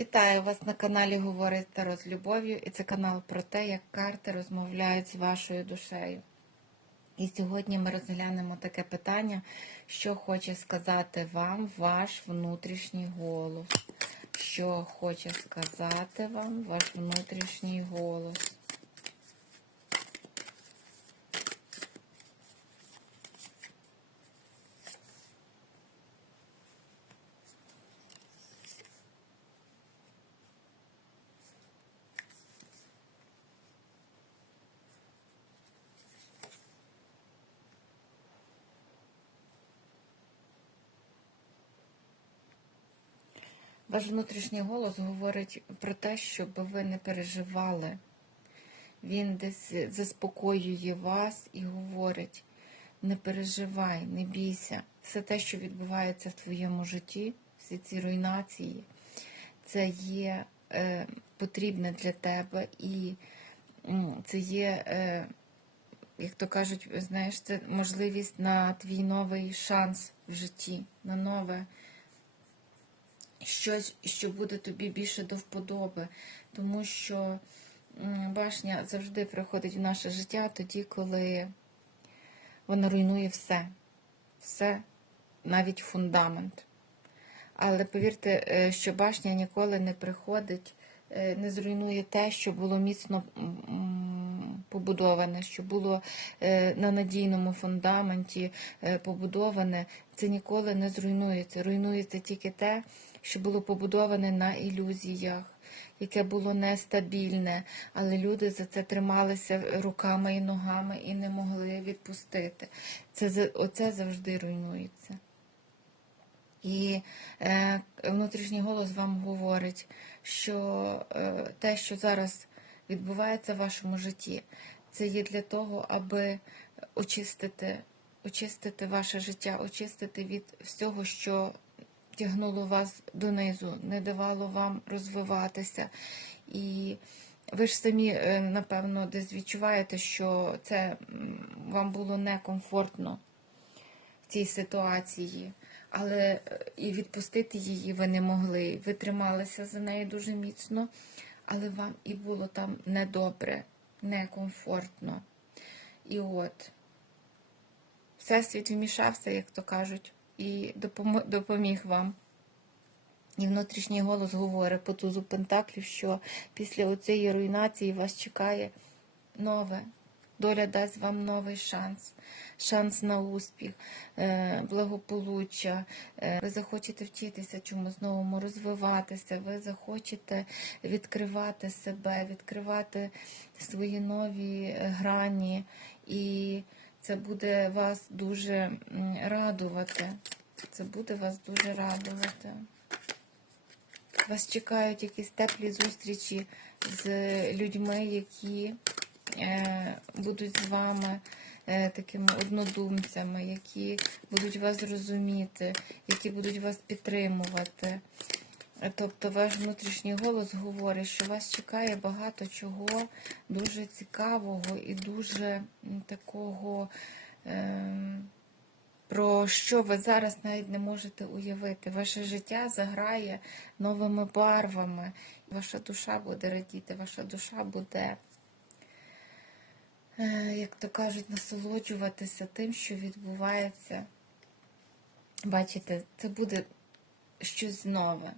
Вітаю вас на каналі Говорить Таро з любов'ю, і це канал про те, як карти розмовляють з вашою душею. І сьогодні ми розглянемо таке питання, що хоче сказати вам ваш внутрішній голос. Що хоче сказати вам ваш внутрішній голос. Ваш внутрішній голос говорить про те, щоб ви не переживали. Він десь заспокоює вас і говорить: не переживай, не бійся. Все те, що відбувається в твоєму житті, всі ці руйнації, це є е, потрібне для тебе, і це є, е, як то кажуть, знаєш, це можливість на твій новий шанс в житті, на нове щось, що буде тобі більше до вподоби, тому що башня завжди приходить в наше життя тоді, коли вона руйнує все, все, навіть фундамент. Але повірте, е, що башня ніколи не приходить, е, не зруйнує те, що було міцно побудоване, що було е, на надійному фундаменті побудоване. Це ніколи не зруйнується. Руйнується тільки те, що було побудоване на ілюзіях, яке було нестабільне, але люди за це трималися руками і ногами і не могли відпустити. Це оце завжди руйнується. І е, внутрішній голос вам говорить, що е, те, що зараз відбувається в вашому житті, це є для того, аби очистити, очистити ваше життя, очистити від всього, що тягнуло вас донизу, не давало вам розвиватися. І ви ж самі, е, напевно, десь відчуваєте, що це вам було некомфортно в цій ситуації, але е, і відпустити її ви не могли. Ви трималися за нею дуже міцно, але вам і було там недобре, некомфортно. І от Всесвіт вмішався, як то кажуть, і допоміг вам. І внутрішній голос говорить по тузу Пентаклів, що після цієї руйнації вас чекає нове. Доля дасть вам новий шанс, шанс на успіх, е, благополуччя. Е, Ви захочете вчитися чомусь новому, розвиватися, ви захочете відкривати себе, відкривати свої нові грані, і це буде вас дуже радувати. Це буде вас дуже радувати. Вас чекають якісь теплі зустрічі з людьми, які е, будуть з вами е, такими однодумцями, які будуть вас розуміти, які будуть вас підтримувати. Тобто ваш внутрішній голос говорить, що вас чекає багато чого дуже цікавого і дуже такого, ем, про що ви зараз навіть не можете уявити. Ваше життя заграє новими барвами. Ваша душа буде радіти, ваша душа буде, е, як то кажуть, насолоджуватися тим, що відбувається. Бачите, це буде щось нове.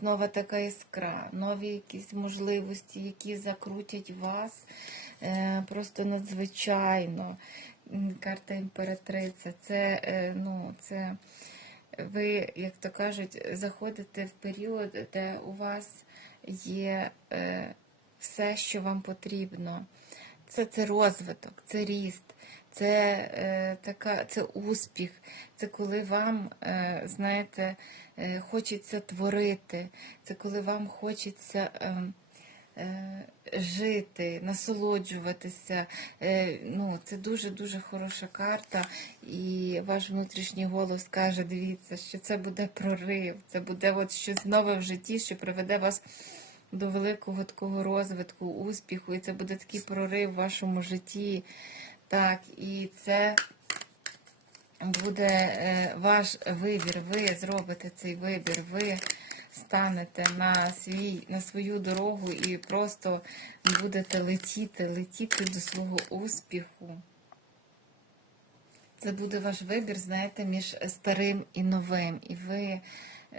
Нова така іскра, нові якісь можливості, які закрутять вас е, просто надзвичайно. Карта імператриця. Це, е, ну, це ви, як то кажуть, заходите в період, де у вас є е, все, що вам потрібно. Це, це розвиток, це ріст, це, е, така, це успіх, це коли вам, е, знаєте, е, хочеться творити, це коли вам хочеться. Е, е, Жити, насолоджуватися. Е, Ну, це дуже-дуже хороша карта. І ваш внутрішній голос каже: дивіться, що це буде прорив, це буде от щось нове в житті, що приведе вас до великого такого розвитку, успіху. І це буде такий прорив в вашому житті. Так, і це буде е, ваш вибір. Ви зробите цей вибір. Ви станете на, свій, на свою дорогу і просто будете летіти, летіти до свого успіху. Це буде ваш вибір, знаєте, між старим і новим. І ви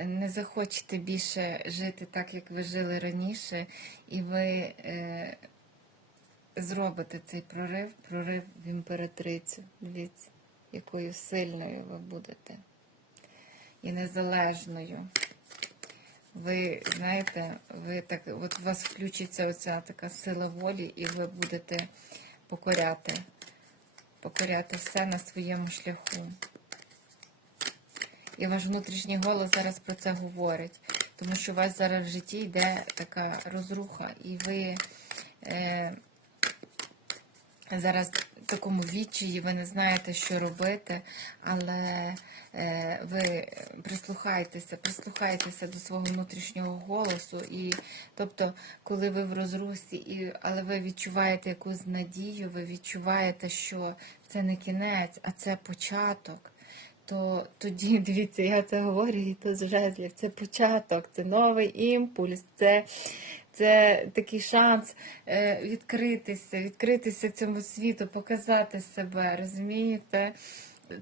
не захочете більше жити так, як ви жили раніше, і ви е, зробите цей прорив, прорив в імператрицю. Дивіться, якою сильною ви будете. І незалежною. Ви знаєте, ви так, от у вас включиться оця така сила волі, і ви будете покоряти, покоряти все на своєму шляху. І ваш внутрішній голос зараз про це говорить, тому що у вас зараз в житті йде така розруха, і ви е, зараз в такому відчаї, ви не знаєте, що робити, але е, ви прислухайтеся, прислухайтеся до свого внутрішнього голосу. І, тобто, коли ви в розрусі, і, але ви відчуваєте якусь надію, ви відчуваєте, що це не кінець, а це початок то тоді, дивіться, я це говорю, і то з жезлів. Це початок, це новий імпульс, це, це такий шанс е, відкритися, відкритися цьому світу, показати себе, розумієте?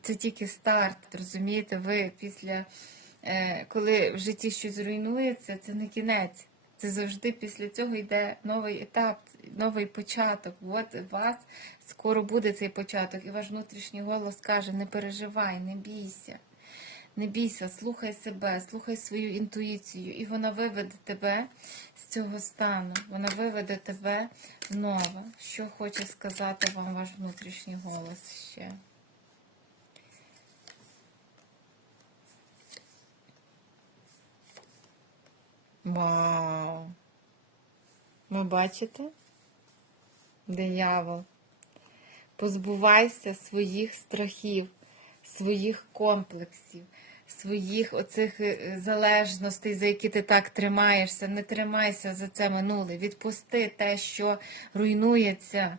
Це тільки старт, розумієте, ви після, е, коли в житті щось руйнується, це не кінець. Це завжди після цього йде новий етап, новий початок. От у вас скоро буде цей початок, і ваш внутрішній голос каже: не переживай, не бійся, не бійся, слухай себе, слухай свою інтуїцію, і вона виведе тебе з цього стану, вона виведе тебе в нове. Що хоче сказати вам ваш внутрішній голос ще? Вау! Ви бачите? Диявол. Позбувайся своїх страхів, своїх комплексів, своїх оцих е, залежностей, за які ти так тримаєшся. Не тримайся за це минуле. Відпусти те, що руйнується.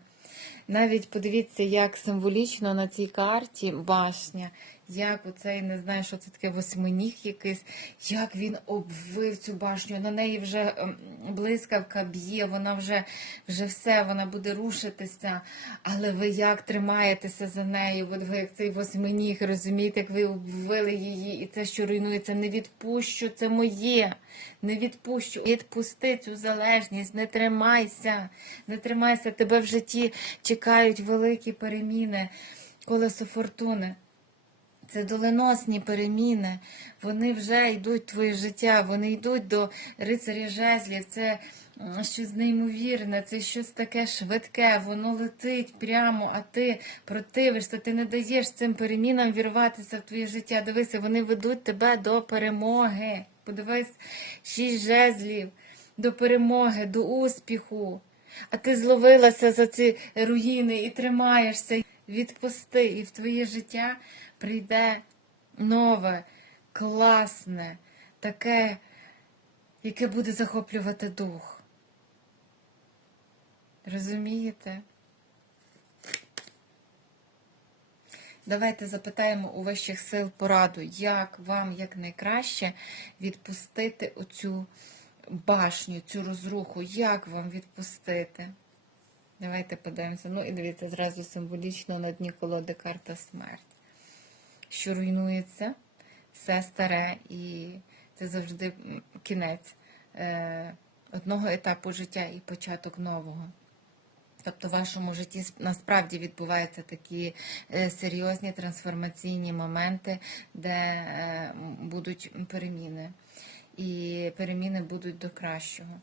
Навіть подивіться, як символічно на цій карті башня, як оцей, не знаю, що це таке восьминіг якийсь, як він обвив цю башню. На неї вже ем, блискавка б'є, вона вже, вже все, вона буде рушитися. Але ви як тримаєтеся за нею? От ви як цей восьминіг, розумієте, як ви обвили її, і це, що руйнується, не відпущу, це моє. Не відпущу. Відпусти цю залежність, не тримайся, не тримайся. Тебе в житті чекають великі переміни, колесо фортуни. Це доленосні переміни. Вони вже йдуть в твоє життя, вони йдуть до рицаря жезлів. Це щось неймовірне, це щось таке швидке, воно летить прямо, а ти противишся, ти не даєш цим перемінам вірватися в твоє життя. Дивися, вони ведуть тебе до перемоги. Подивись, шість жезлів до перемоги, до успіху. А ти зловилася за ці руїни і тримаєшся. Відпусти, і в твоє життя прийде нове, класне, таке, яке буде захоплювати дух. Розумієте? Давайте запитаємо у вищих сил пораду, як вам якнайкраще відпустити оцю башню, цю розруху, як вам відпустити? Давайте подивимося. Ну і дивіться, зразу символічно на дні колоди карта смерть. Що руйнується, все старе, і це завжди кінець е, одного етапу життя і початок нового. Тобто в вашому житті насправді відбуваються такі е, серйозні трансформаційні моменти, де е, будуть переміни. І переміни будуть до кращого.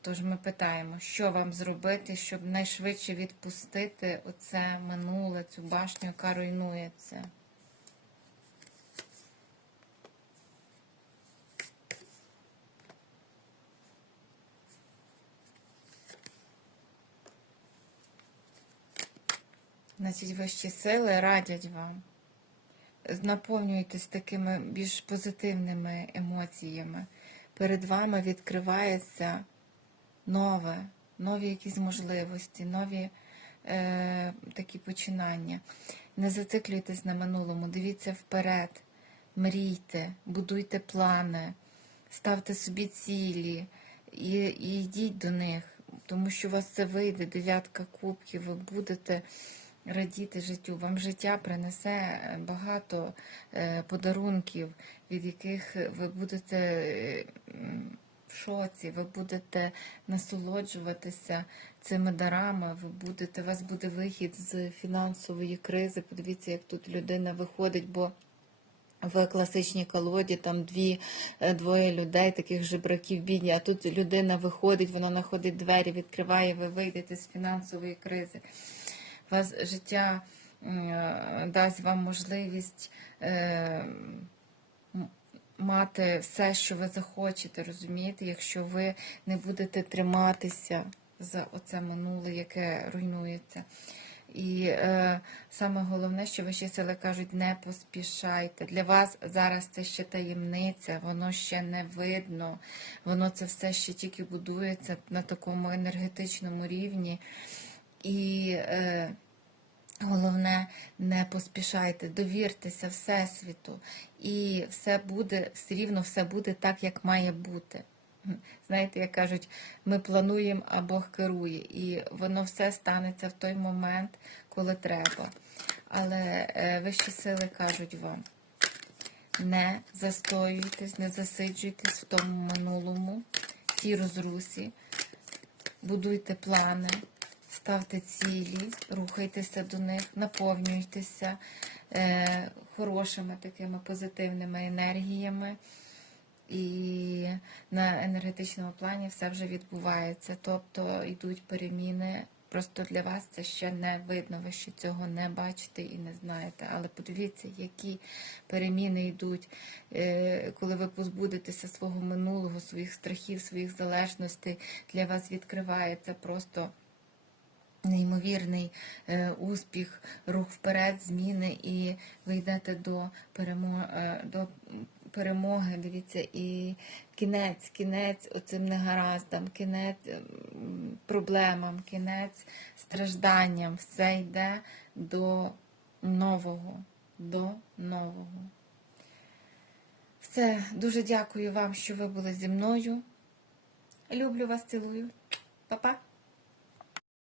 Тож ми питаємо, що вам зробити, щоб найшвидше відпустити оце минуле, цю башню, яка руйнується. Значить, вищі сили радять вам. Наповнюйтесь такими більш позитивними емоціями. Перед вами відкривається нове, нові якісь можливості, нові е, такі починання. Не зациклюйтесь на минулому, дивіться вперед, мрійте, будуйте плани, ставте собі цілі і, і йдіть до них, тому що у вас це вийде, дев'ятка кубків, ви будете радіти життю. Вам життя принесе багато е, подарунків, від яких ви будете е, в шоці, ви будете насолоджуватися цими дарами, ви будете, у вас буде вихід з фінансової кризи. Подивіться, як тут людина виходить, бо в класичній колоді там дві, е, двоє людей, таких жебраків бідні, а тут людина виходить, вона знаходить двері, відкриває, ви вийдете з фінансової кризи. Вас життя е, дасть вам можливість е, мати все, що ви захочете, розумієте, якщо ви не будете триматися за оце минуле, яке руйнується. І е, саме головне, що ваші сили кажуть, не поспішайте. Для вас зараз це ще таємниця, воно ще не видно, воно це все ще тільки будується на такому енергетичному рівні. І е, Головне, не поспішайте, довіртеся Всесвіту, і все буде, все рівно все буде так, як має бути. Знаєте, як кажуть, ми плануємо, а Бог керує, і воно все станеться в той момент, коли треба. Але е, вищі сили кажуть вам: не застоюйтесь, не засиджуйтесь в тому минулому, тій розрусі, будуйте плани, ставте цілі, рухайтеся до них, наповнюйтеся е, хорошими такими позитивними енергіями. І на енергетичному плані все вже відбувається. Тобто йдуть переміни. Просто для вас це ще не видно, ви ще цього не бачите і не знаєте. Але подивіться, які переміни йдуть, е, коли ви позбудетеся свого минулого, своїх страхів, своїх залежностей. Для вас відкривається просто неймовірний е, успіх, рух вперед, зміни, і ви йдете до перемоги, до перемоги. Дивіться, і кінець, кінець оцим негараздам, кінець проблемам, кінець стражданням. Все йде до нового, до нового. Все, дуже дякую вам, що ви були зі мною. Люблю вас, цілую. Па-па.